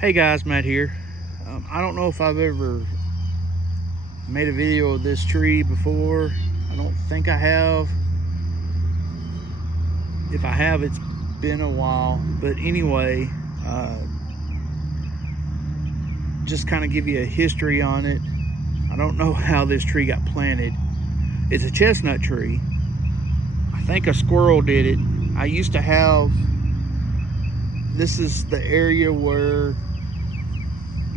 Hey guys, Matt here. I don't know if I've ever made a video of this tree before. I don't think I have. If I have, it's been a while. But anyway, just kind of give you a history on it. I don't know how this tree got planted. It's a chestnut tree. I think a squirrel did it. I used to have, this is the area where,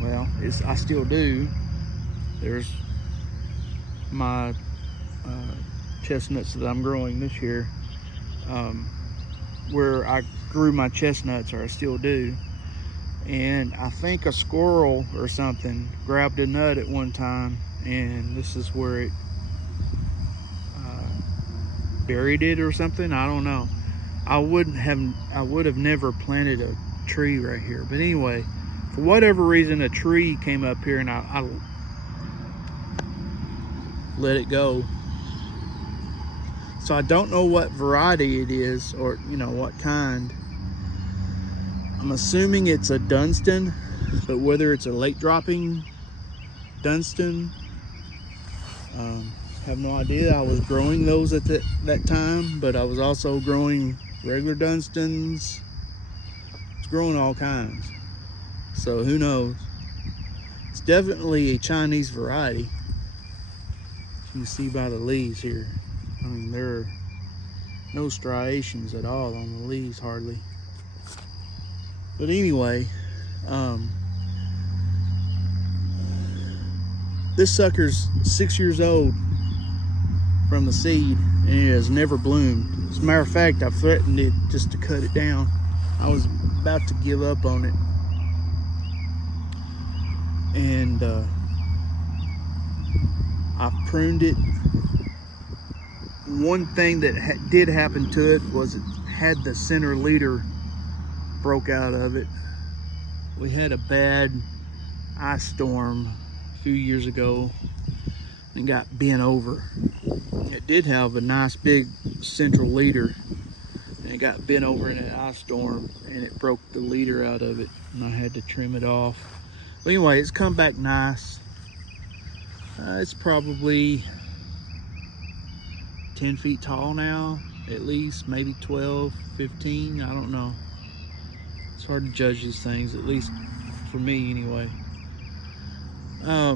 well, I still do. There's my chestnuts that I'm growing this year, where I grew my chestnuts, or I still do. And I think a squirrel or something grabbed a nut at one time, and this is where it buried it or something. I don't know. I would have never planted a tree right here. But anyway, for whatever reason, a tree came up here, and I let it go. So I don't know what variety it is, or what kind. I'm assuming it's a Dunstan, but whether it's a late dropping Dunstan, have no idea. I was growing those at that time, but I was also growing regular Dunstans. I was growing all kinds, so who knows. It's definitely a Chinese variety. You can see by the leaves here. I mean, there are no striations at all on the leaves, hardly. But anyway, this sucker's 6 years old from the seed, and it has never bloomed. As a matter of fact, I've threatened it just to cut it down. I was about to give up on it. And I've pruned it. One thing that did happen to it was it had the center leader broke out of it. We had a bad ice storm a few years ago and got bent over. It did have a nice big central leader, and it got bent over in an ice storm, and it broke the leader out of it, and I had to trim it off. But anyway, it's come back nice. It's probably 10 feet tall now, at least, maybe 12, 15, I don't know. It's hard to judge these things, at least for me anyway. I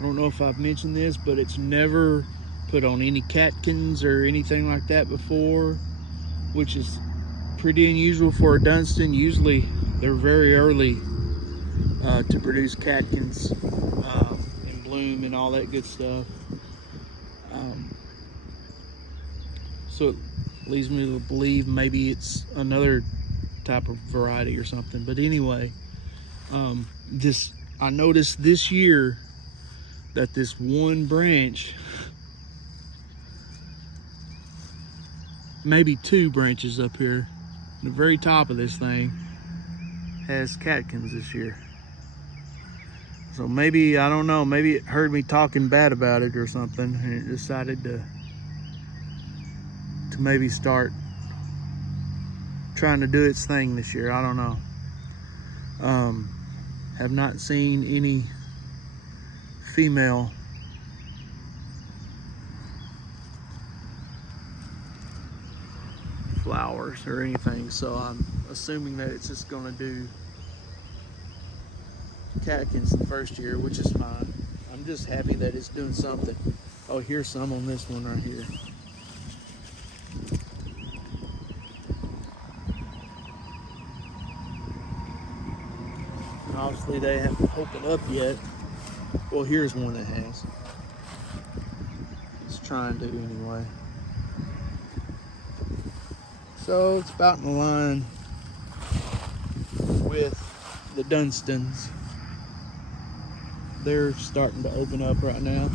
don't know if I've mentioned this, but it's never put on any catkins or anything like that before, which is pretty unusual for a Dunstan. Usually they're very early to produce catkins and bloom and all that good stuff. So it leads me to believe maybe it's another type of variety or something. But anyway, I noticed this year that this one branch, maybe two branches up here, the very top of this thing, has catkins this year. So maybe, I don't know, maybe it heard me talking bad about it or something, and it decided to maybe start trying to do its thing this year. I don't know. Have not seen any female flowers or anything, so I'm assuming that it's just gonna do catkins the first year, which is fine. I'm just happy that it's doing something. Oh, here's some on this one right here. Obviously they haven't opened up yet. Well, here's one that has. It's trying to anyway. So it's about in line with the Dunstans. They're starting to open up right now.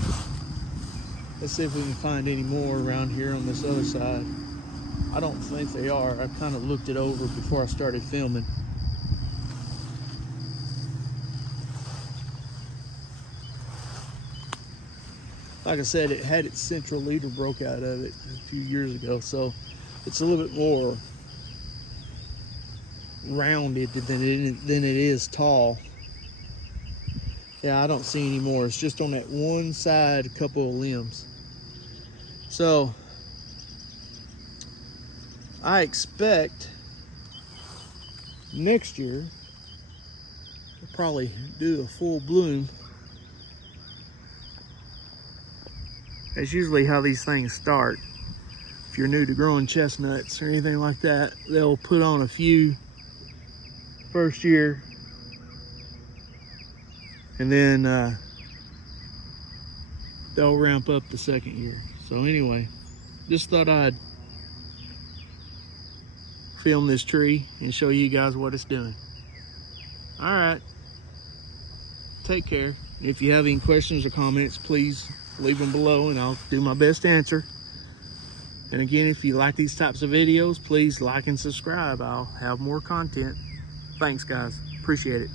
Let's see if we can find any more around here on this other side. I don't think they are. I kind of looked it over before I started filming. Like I said, it had its central leader broke out of it a few years ago, so it's a little bit more rounded than it is tall. Yeah, I don't see any more. It's just on that one side, a couple of limbs. So I expect next year we'll probably do a full bloom. That's usually how these things start. If you're new to growing chestnuts or anything like that, they'll put on a few first year, and then they'll ramp up the second year. So anyway, just thought I'd film this tree and show you guys what it's doing. All right, take care. If you have any questions or comments, please leave them below and I'll do my best to answer. And again, if you like these types of videos, please like and subscribe. I'll have more content. Thanks, guys. Appreciate it.